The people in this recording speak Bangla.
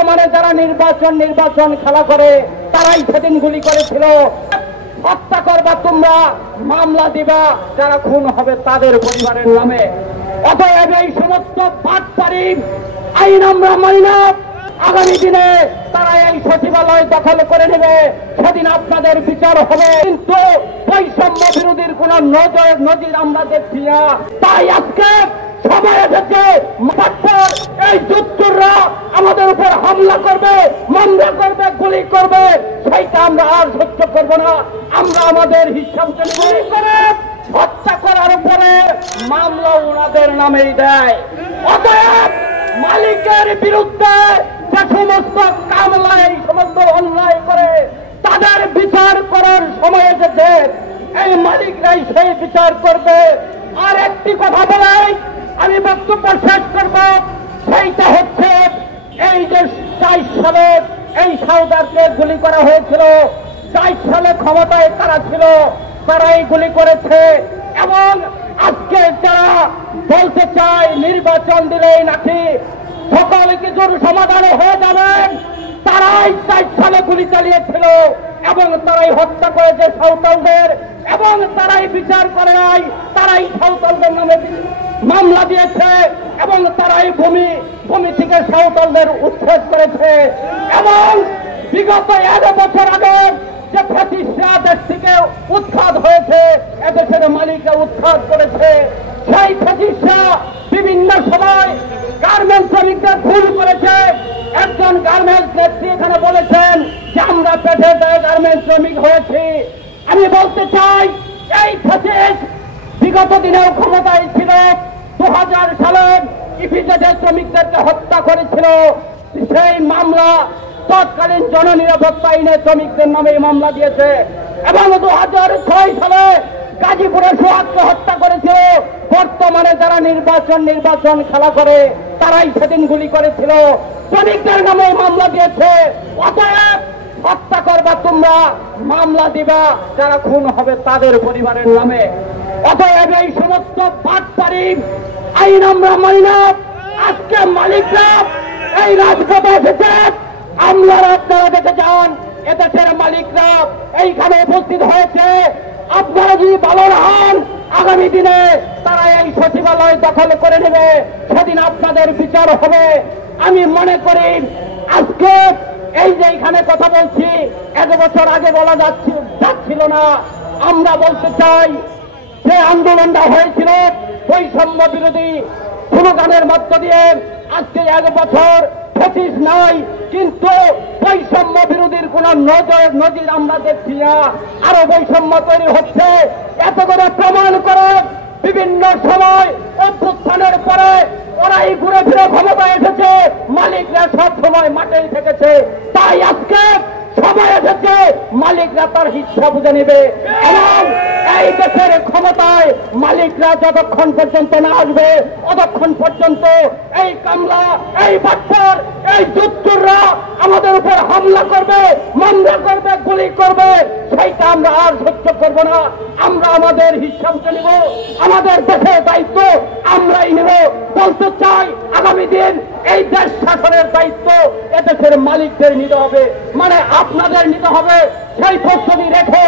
বর্তমানে যারা নির্বাচন খেলা করে তারাই সেদিন গুলি করেছিল। হত্যা করবা তোমরা, মামলা দিবা যারা খুন হবে তাদের পরিবারের নামে। অতএব এই সমস্ত বাটপারি আইন আমরা মানি না। আগামী দিনে তারা এই সচিবালয় দখল করে নেবে, সেদিন আপনাদের বিচার হবে। কিন্তু বৈষম্য বিরোধীর কোন নজির আমরা দেখছি না। তাই আজকে সবাই এসেছে, এই যুদ্ধরা আমাদের উপর হামলা করবে, মামলা করবে, গুলি করবে, সেইটা আমরা আর সহ্য করবো না। আমরা আমাদের হিসাব করে হত্যা করার উপরে মামলা ওনাদের নামেই দেয়। অতএব মালিকের বিরুদ্ধে যে সমস্ত কামলা এই সমস্ত অন্যায় করে তাদের বিচার করার সময় এসেছে। এই মালিকরাই সেই বিচার করবে। আর একটি কথা বলে আমি বক্তব্য শেষ করব, সেইটা হচ্ছে এই যে ২২ সালে এই সরকারকে গুলি করা হয়েছিল, ২২ সালে ক্ষমতায় তারা ছিল, তারাই গুলি করেছে। এবং আজকে যারা বলতে চায় নির্বাচন দিলেই নাকি সকল কিছুর সমাধান হয়ে যাবেন, তারাই ২২ সালে গুলি চালিয়েছিল এবং তারাই হত্যা করেছে সাঁওতালদের, এবং তারাই বিচার করে নাই, তারাই সাঁওতালদের নামে মামলা দিয়েছে, এবং তারাই ভূমি থেকে সাঁওতালদের উচ্ছেদ করেছে। এবং বিগত ১ বছর আগে যে ফ্যাসিস্টরা দেশ থেকে উৎখাত হয়েছে, এদেশের মালিকরা উৎখাত করেছে। সেই ফ্যাসিস্টরা বিভিন্ন সময় গার্মেন্টস শ্রমিকদের খুন করেছে। একজন গার্মেন্টস নেত্রী এখানে বলেছেন যে আমরা পেটের দায়ে গার্মেন্টস শ্রমিক হয়েছি। আমি বলতে চাই এই ফ্যাসিস্ট বিগত দিনেও ক্ষমতায় ছিল। ২০০০ সালে ইপিজেডের শ্রমিকদেরকে হত্যা করেছিল, সেই মামলা তৎকালীন জননিরাপত্তা আইনে শ্রমিকদের নামে মামলা দিয়েছে। এবং ২০০৬ সালে গাজীপুরে সোহাগকে হত্যা করেছিল। বর্তমানে যারা নির্বাচন খেলা করে তারাই সেদিন গুলি করেছিল, শ্রমিকদের নামে মামলা দিয়েছে। অতএব হত্যা করবা তোমরা, মামলা দিবা যারা খুন হবে তাদের পরিবারের নামে। অতএব এই সমস্ত বাটপারি আইন আমরা মানি না। আজকে মালিকরা এই রাজপথে এসেছে, আপনারা দেখে যান, এদেশের মালিকরা এইখানে উপস্থিত হয়েছে। আপনারা যদি ভালো হন, আগামী দিনে তারা এই সচিবালয় দখল করে নেবে, সেদিন আপনাদের বিচার হবে। আমি মনে করি আজকে এই যে এখানে কথা বলছি, ১ বছর আগে বলা যাচ্ছিল না। আমরা বলতে চাই যে আন্দোলনটা হয়েছিল বৈষম্য বিরোধী স্লোগানের মধ্য দিয়ে। আজকে ১ বছর ফ্যাসিস্ট নাই, কিন্তু বৈষম্য বিরোধীর কোন নজির আমরা দেখছি না। আরো বৈষম্য তৈরি হচ্ছে। এত করে প্রমাণ করে বিভিন্ন সময় অভ্যুত্থানের পরে ওরাই ঘুরে ফিরে ক্ষমতায় এসেছে, মালিকরা সব সময় মাঠেই থেকেছে। তাই আজকে সবাই এসেছে, মালিকরা তার হিস্সা বুঝে নেবে। এবং এই দেশের ক্ষমতায় মালিকরা যতক্ষণ পর্যন্ত না আসবে, ততক্ষণ পর্যন্ত এই কামলা, এই বাটপার, এই যুদ্ধরা আমাদের উপর হামলা করবে, মামলা করবে, গুলি করবে, সেইটা আমরা আর সহ্য করব না। আমরা আমাদের হিসাব নিব, আমাদের দেশের দায়িত্ব আমরাই নেব। বলতে চাই আগামী দিন এই দেশ শাসনের দায়িত্ব এদেশের মালিকদের নিতে হবে, মানে আপনাদের নিতে হবে। সেই প্রস্তুতি রেখে